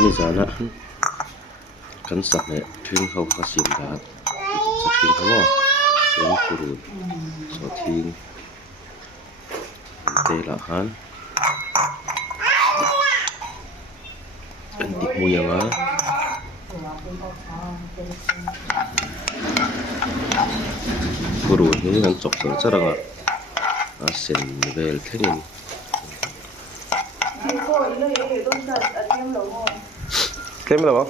นี่จานะกันสักเนี่ยทิ้งเขาขสิมดาดสักทิ้งเขาว่าเป็นกุรุดสอทิ้งเตละฮันอันติมูยังอ่ะกุรุดนี่กันจบตัวจะรังอ่ะเส้นเวลเท่านี้เต็มแล้วมั้ง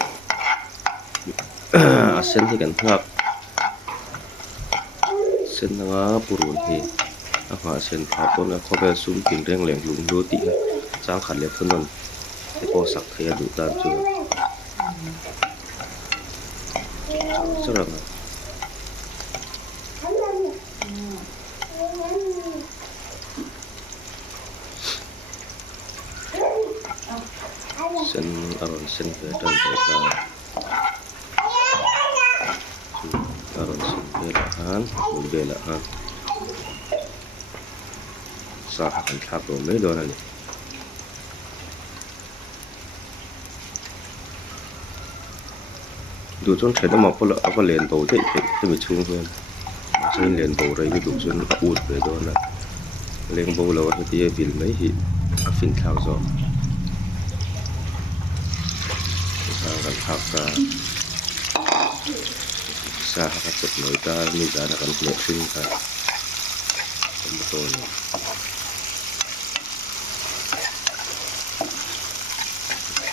เส้นที่กันครับเส้นงาปุรุนที่อาหารเส้นพาต้นเขาไปซุ่มกินเร่งแหลงลุงดูติจ้างขัดเล็บถนนที่พอสักเทียดูตามจูสระเส้นอารมณ์เส้นเกิดตั้งแต่การอารมณ์เส้นเกิดอาหารมุนเบลอาหารสาหัสทับลงไม่โดนอะไรดูจนใช้น้ำมันพอละเอาไปเลียนโตที่มีชุ่มเพื่อนใช้เลียนโตอะไรก็ดูจนอุดไปโดนนะเลี้ยงโบเราที่บินไม่หินฟินข้าวซอสาหัสทับกันสาหัสจุดหน่อยกันมีการกันเลี้ยงขึ้นกันเป็นต้น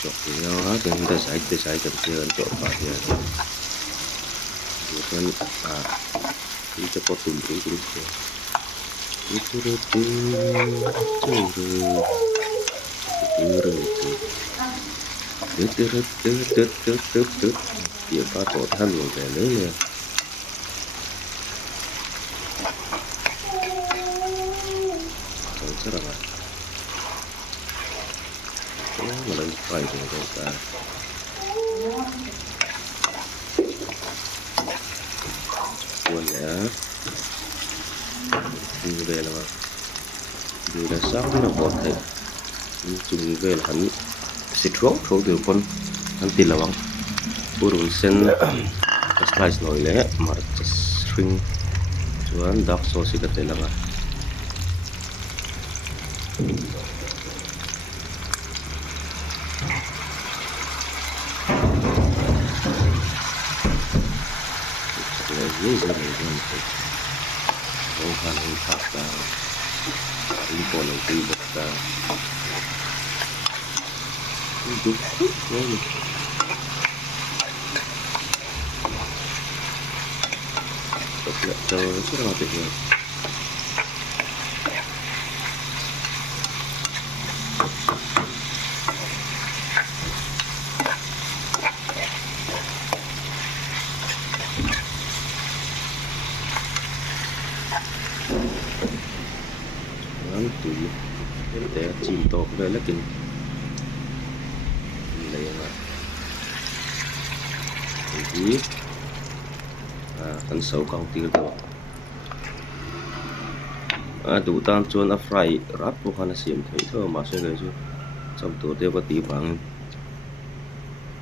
จบแล้วฮะถึงได้ใช้กันเพื่อนจบไปเนี่ยดูกันที่จะพอตุ่มตุ้งตุ้งตุ้งตุ้งตุ้งตุ้งตุ้งเดี๋ยวป้าต่อท่านลงแต่เลยเนี่ยสองสระมาเลยไฟตรงกลางควรเนี่ยดูเลยแล้วมั้งดูแลซ้ำนะบอดเลยจุ่มเวลหันสิทธิ์เขาดูคนหันติดแล้วมั้งปูรุ่นเส้นก็สไลซ์หน่อยเลยมาจะสตริงชวนดักโซสิกเตลังอ่ะนี่จะเป็นยังไงโอ้พันธุ์ทับตาอินโฟนตีบตาดูนี่ตกแล้วเจอสุดยอดเลยตุ๋ยแต่จิ้มโตก็ได้แล้วกินอะไรอย่างเงี้ยอีกกันเสาเกาตีตัวดูตามจวนฟรายรับพวกhanเสียมเถอะเท่ามาใช่เลยจูจำตัวเดียวก็ตีบัง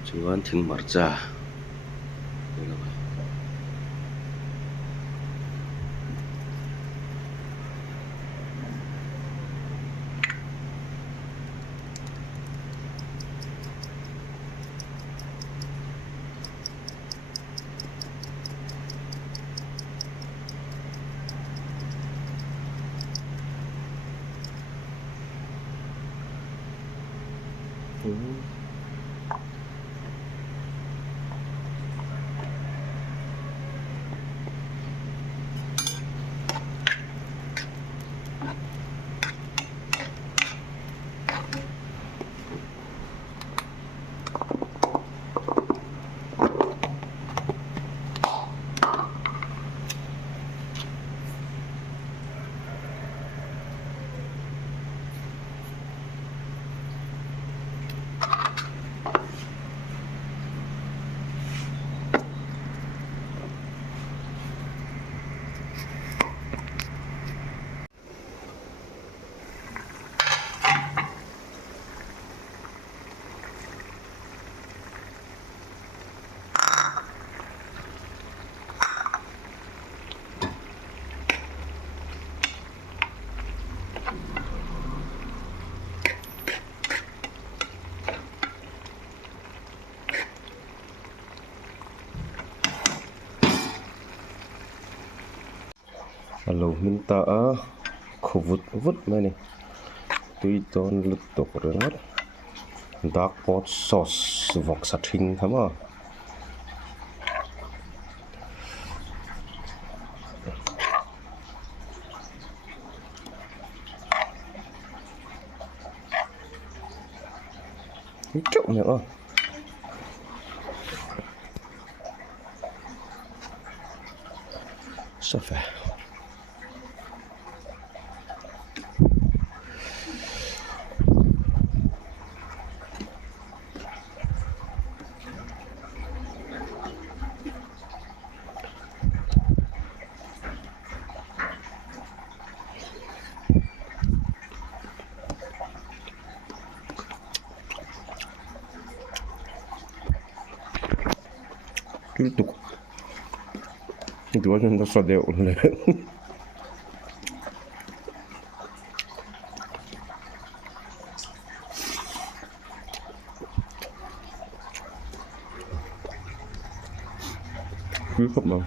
จวนถึงมาจ้า Kalau minta kovut mana? Tuiton lutok rengat. Dark pot sauce Vawksa ting sama. Cuk nữa. Ça fait. Tuitak. Itu aja ndak sadar oleh. Cukup bang.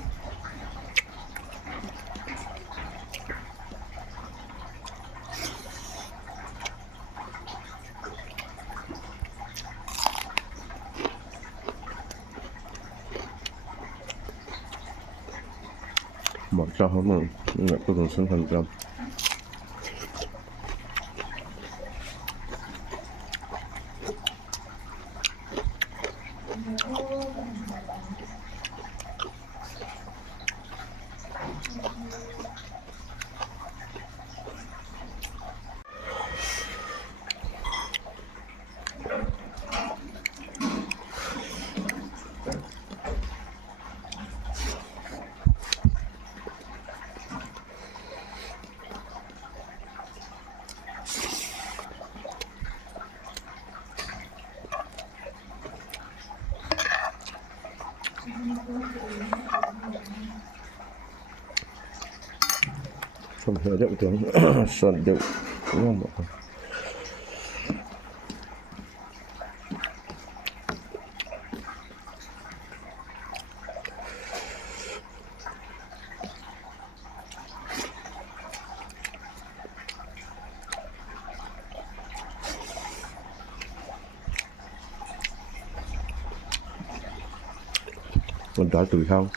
Vawksa không nggak turun 9 gram. Không hiểu được tiếng sườn đều đúng không mọi người? Mình đã từ không?